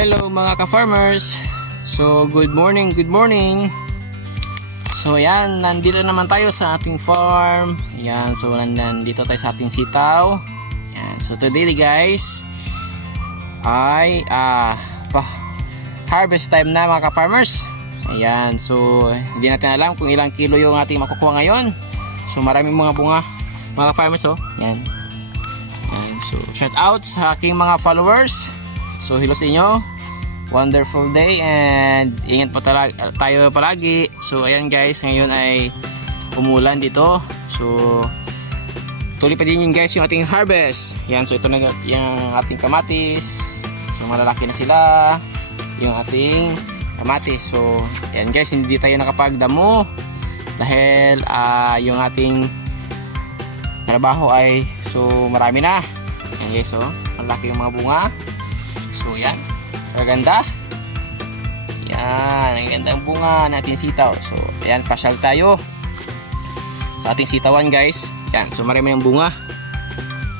Hello mga ka-farmers. So good morning, good morning. So ayan, nandito naman tayo sa ating farm. Ayan, so nandito tayo sa ating sitaw. Ayan, so today guys ay harvest time na mga ka-farmers. Ayan, so hindi natin alam kung ilang kilo yung ating makukuha ngayon. So maraming mga bunga mga ka-farmers. Oh, ayan. Ayan, so shout out sa aking mga followers. So hello sa inyo, wonderful day and ingat po tayo palagi. So ayan guys, ngayon ay umulan dito. So tuloy pa din yun guys yung ating harvest. Yan, so ito na yung ating kamatis. So malalaki na sila yung ating kamatis. So ayan guys, hindi tayo nakapagdamo dahil yung ating trabaho ay so marami na. Ayan guys, so malaki yung mga bunga. So yan, maganda. Yan, ang gandang bunga natin sitaw. So ayan, pasyal tayo sa ating sitawan guys. Yan, so marami yung bunga.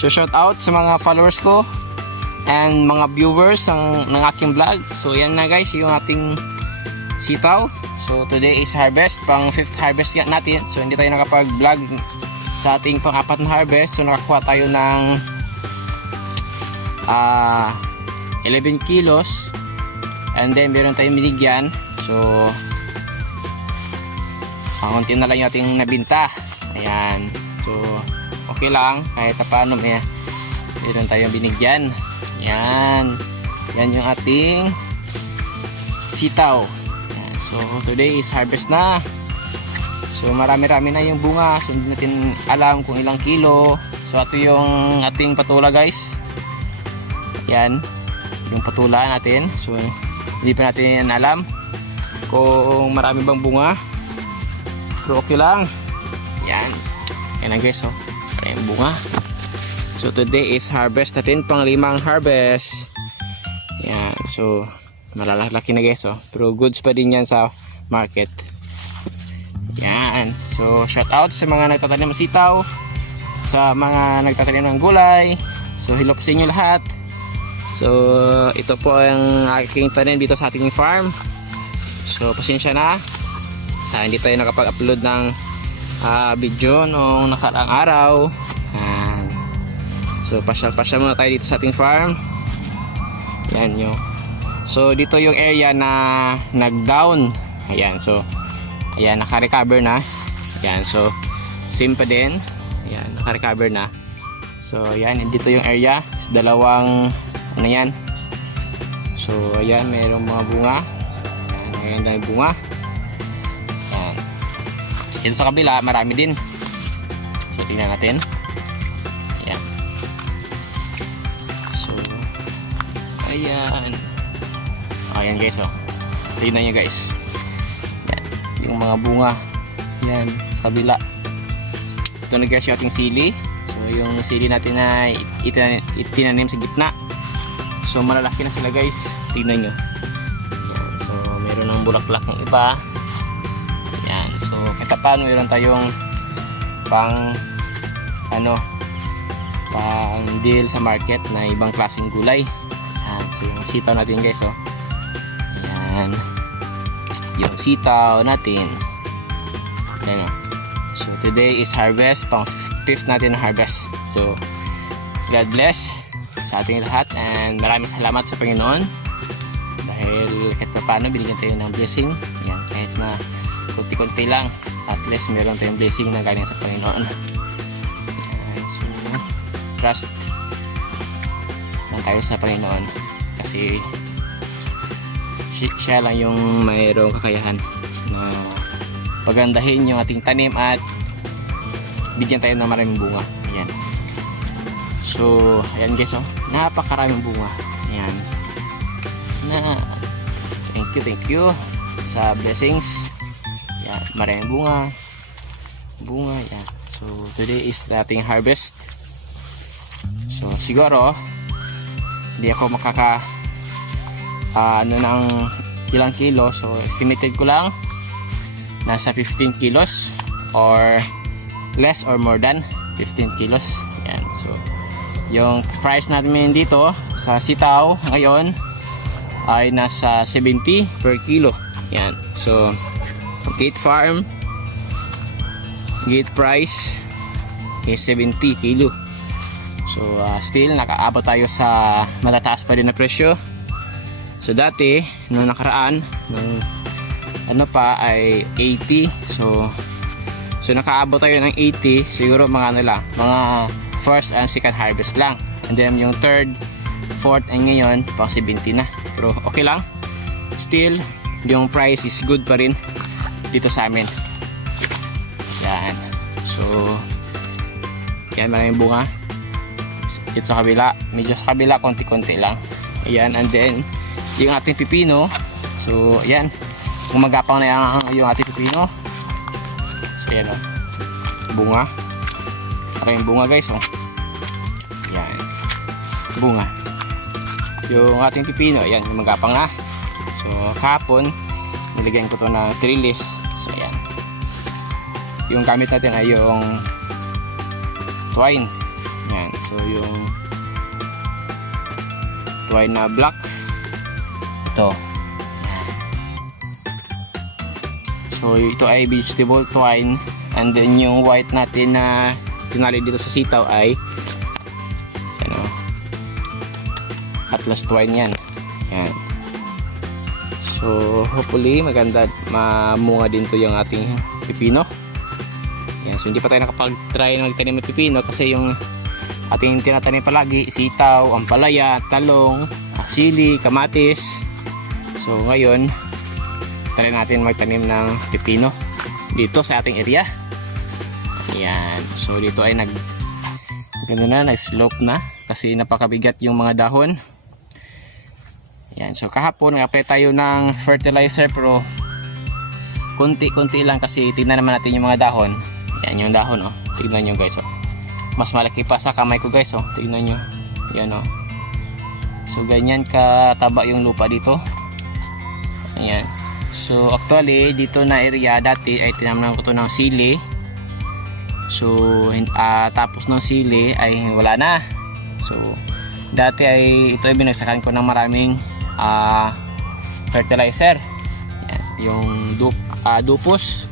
So shout out sa mga followers ko and mga viewers ng aking vlog. So yan na guys, yung ating sitaw. So today is harvest, pang 5th harvest natin. So hindi tayo nakapag-vlog sa ating pang-4 na harvest. So nakakuha tayo ng 11 kilos and then meron tayong binigyan. So konti na lang yung ating nabinta. Ayan, so okay lang kahit paano meron tayong binigyan. Yan yung ating sitaw. Ayan, so today is harvest na. So marami-rami na yung bunga. So hindi natin alam kung ilang kilo. So ito yung ating patula guys. Yan yung patula natin. So hindi pa natin alam kung marami bang bunga, pero okay lang. Yan ang guys, oh, maraming bunga. So today is harvest natin, pang 5 harvest. Yan, so malalaki na guys, oh, pero goods pa din yan sa market. Yan, so shout out sa mga nagtatanim ng sitaw, sa mga nagtatanim ng gulay. So hello po sa inyo lahat. So ito po ang aking tanim dito sa ating farm. So pasensya na, hindi tayo nakapag-upload ng video noong nakaraang araw. So pasyal-pasyal muna tayo dito sa ating farm. Yan yun. So dito yung area na nag-down. Ayan, so ayan, naka-recover na. Ayan, so same pa din. Ayan, naka-recover na. So ayan, dito yung area, dalawang ano yan. So ayan, mayroong mga bunga. Ayan, dahil bunga. Ayan. Dito sa kabila marami din. So tingnan natin. Ayan. So ayan. Ayan guys, oh. Tingnan nyo guys. Ayan, yung mga bunga. Ayan, sa kabila. Ito na guys yung ating sili. So yung sili natin na itinanim sa gitna. So malalaki na sila guys, tignan nyo. Yan, so meron ng bulaklak ng iba. Yan, so kahit paano meron tayong pang deal sa market na ibang klaseng gulay. Yan, so yung sitaw natin guys, oh. Yan, yung sitaw natin. Yan, oh. So today is harvest, pang 5th natin na harvest. So God bless sa ating lahat and maraming salamat sa Panginoon dahil kahit paano binigyan tayo ng blessing. Ayan, kahit na kunti-kunti lang, at least meron tayong blessing na galing sa Panginoon. Ayan, so trust lang tayo sa Panginoon kasi siya lang yung mayroong kakayahan na pagandahin yung ating tanim at bigyan tayo ng maraming bunga. Ayan. So, ayan guys, oh, napakaraming bunga. Ayan. Thank you sa blessings. Ayan, maraming bunga. Ayan. So, today is dating harvest. So, siguro hindi ako makaka ng ilang kilo. So, estimated ko lang nasa 15 kilos or less or more than 15 kilos. Ayan. So, yung price natin dito sa sitaw ngayon ay nasa 70 per kilo. Yan. So gate farm, gate price is 70 kilo. So still nakaabot tayo sa matataas pa din na presyo. So dati nung nakaraan nung ano pa ay 80. So nakaabot tayo ng 80, siguro mga ano lang, mga first and second harvest lang. And then yung third, fourth and ngayon pang 70 na. Pero okay lang. Still yung price is good pa rin dito sa amin. Yan. So yan, maraming bunga. Ito sa kabila, medyo sa kabila konti-konti lang. Ayan, and then yung ating pipino. So ayan, gumagapang na yung ating pipino. So ayan o, bunga. Maraming bunga guys o. Ayan, bunga. Yung ating pipino, ayan, gumagapang na. So kahapon nilagyan ko to ng trellis. So ayan, yung gamit natin ay yung twine. Ayan, so yung twine na black ito. So ito ay vegetable twine, and then yung white natin na tinali dito sa sitaw ay ano, atlas twine yan. Yan. So hopefully maganda mamunga din to yung ating pipino. Yan. So hindi pa tayo nakapag-try na magtanim ng pipino kasi yung ating tinatanim palagi sitaw, ampalaya, talong, sili, kamatis. So ngayon try natin magtanim ng pipino dito sa ating area. Ayan. So dito ay nag-slope na kasi napakabigat yung mga dahon. Ayan. So kahapon nag-apply tayo ng fertilizer pero konti-konti lang kasi tignan naman natin yung mga dahon. Ayan yung dahon oh. Tignan nyo guys oh. Mas malaki pa sa kamay ko guys oh. Tignan nyo. Ayan oh. So ganyan kataba yung lupa dito. Ayan. So actually dito na area dati ay tinamnan ko to ng sili. So tapos ng sili ay wala na. So dati ay ito ay binagsakan ko ng maraming fertilizer. Ayan, yung dupos.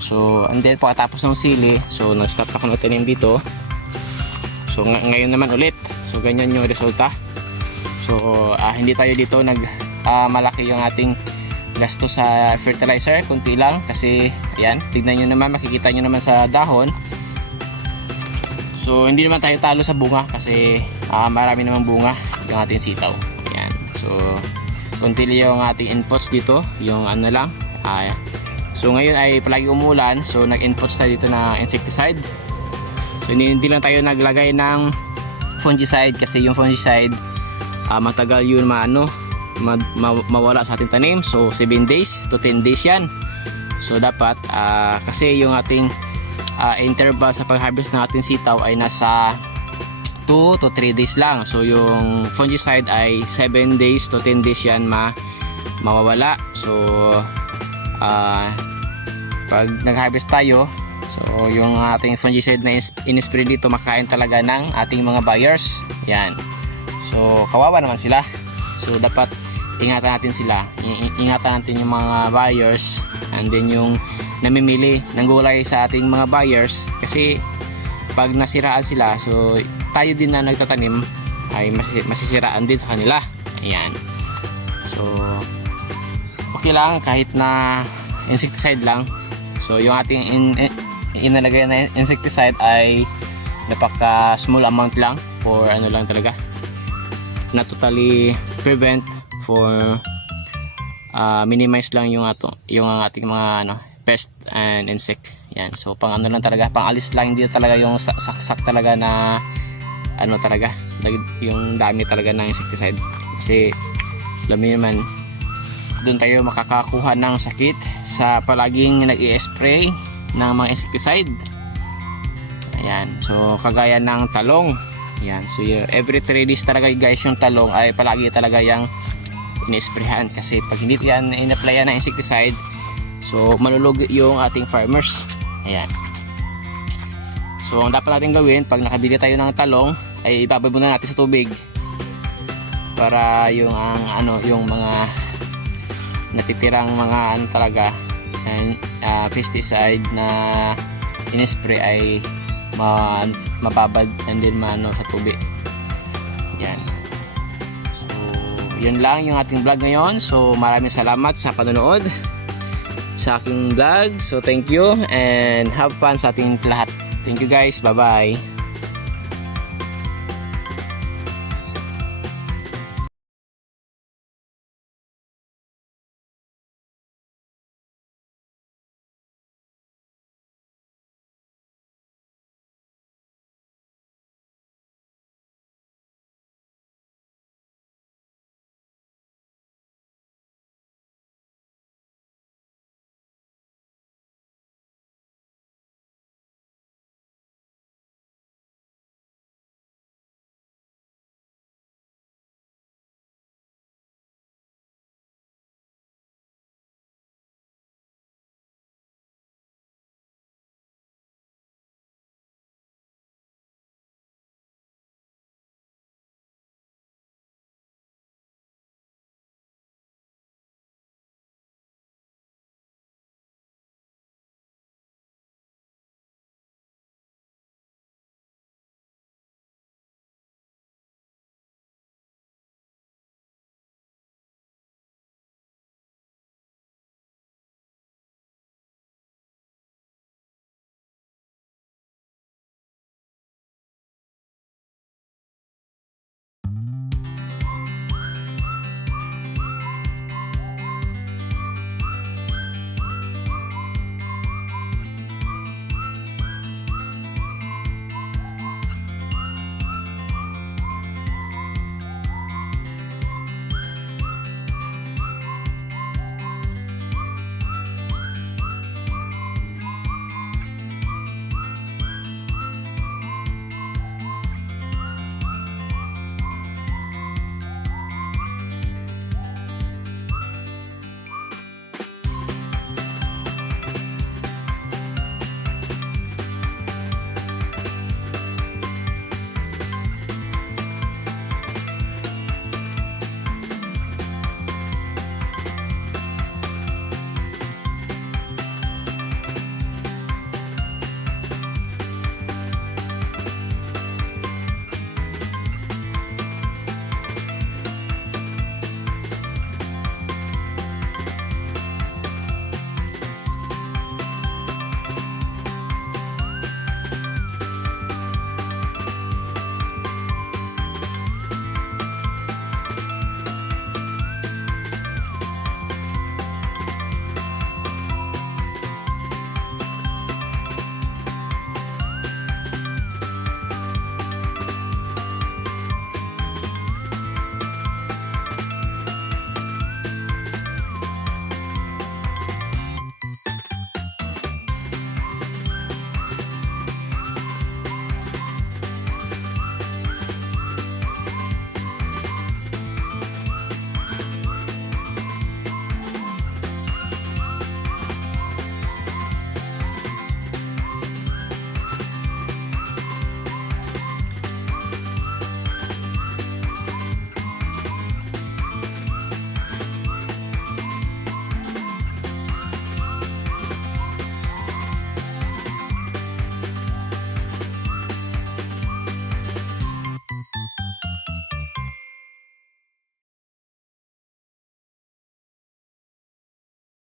So and then pagkatapos ng sili, so nag-stop ako ng tanim dito. So ngayon naman ulit. So ganyan yung resulta. So hindi tayo dito malaki yung ating gasto sa fertilizer, kunti lang kasi ayan, tignan nyo naman, makikita nyo naman sa dahon. So hindi naman tayo talo sa bunga kasi marami naman bunga yung ating sitaw. Ayan. So kunti lang yung ating inputs dito, yung ano lang. So ngayon ay palagi umulan, so nag-inputs tayo dito na insecticide. So hindi lang tayo naglagay ng fungicide kasi yung fungicide matagal yun mawala sa ating tanim. So 7 days to 10 days yan. So dapat kasi yung ating interval sa pag-harvest ng ating sitaw ay nasa 2 to 3 days lang. So yung fungicide ay 7 days to 10 days yan mawawala. So pag nag-harvest tayo, so yung ating fungicide na in-spray dito makain talaga ng ating mga buyers. Yan. So kawawa naman sila. So dapat ingatan natin sila. Ingatan natin yung mga buyers and then yung namimili ng gulay sa ating mga buyers kasi pag nasiraan sila, so tayo din na nagtatanim ay masisiraan din sa kanila. Ayan. So okay lang kahit na insecticide lang. So yung ating inalagay na insecticide ay napaka small amount lang for ano lang talaga, not totally prevent, for minimize lang yung ating mga pest and insect. Yan. So pang ano lang talaga, pang alis lang, hindi talaga yung saksak talaga na talaga yung dami talaga ng insecticide kasi alam niyo naman doon tayo makakakuha ng sakit sa palaging nag-i-spray ng mga insecticide. Ayan. So kagaya ng talong. Ayan. So every 3 days talaga guys yung talong ay palagi talaga yung in-sprayhan kasi pag hindi yan in-applyan ng insecticide, so malulugi yung ating farmers. Ayan. So ang dapat natin gawin pag nakabili tayo ng talong ay ibabad muna natin sa tubig para yung yung mga natitirang mga talaga pesticide na in-spray ay mababad and then sa tubig. Yan. So, yun lang yung ating vlog ngayon. So, maraming salamat sa panonood sa aking vlog. So, thank you and have fun sa ating lahat. Thank you guys. Bye-bye.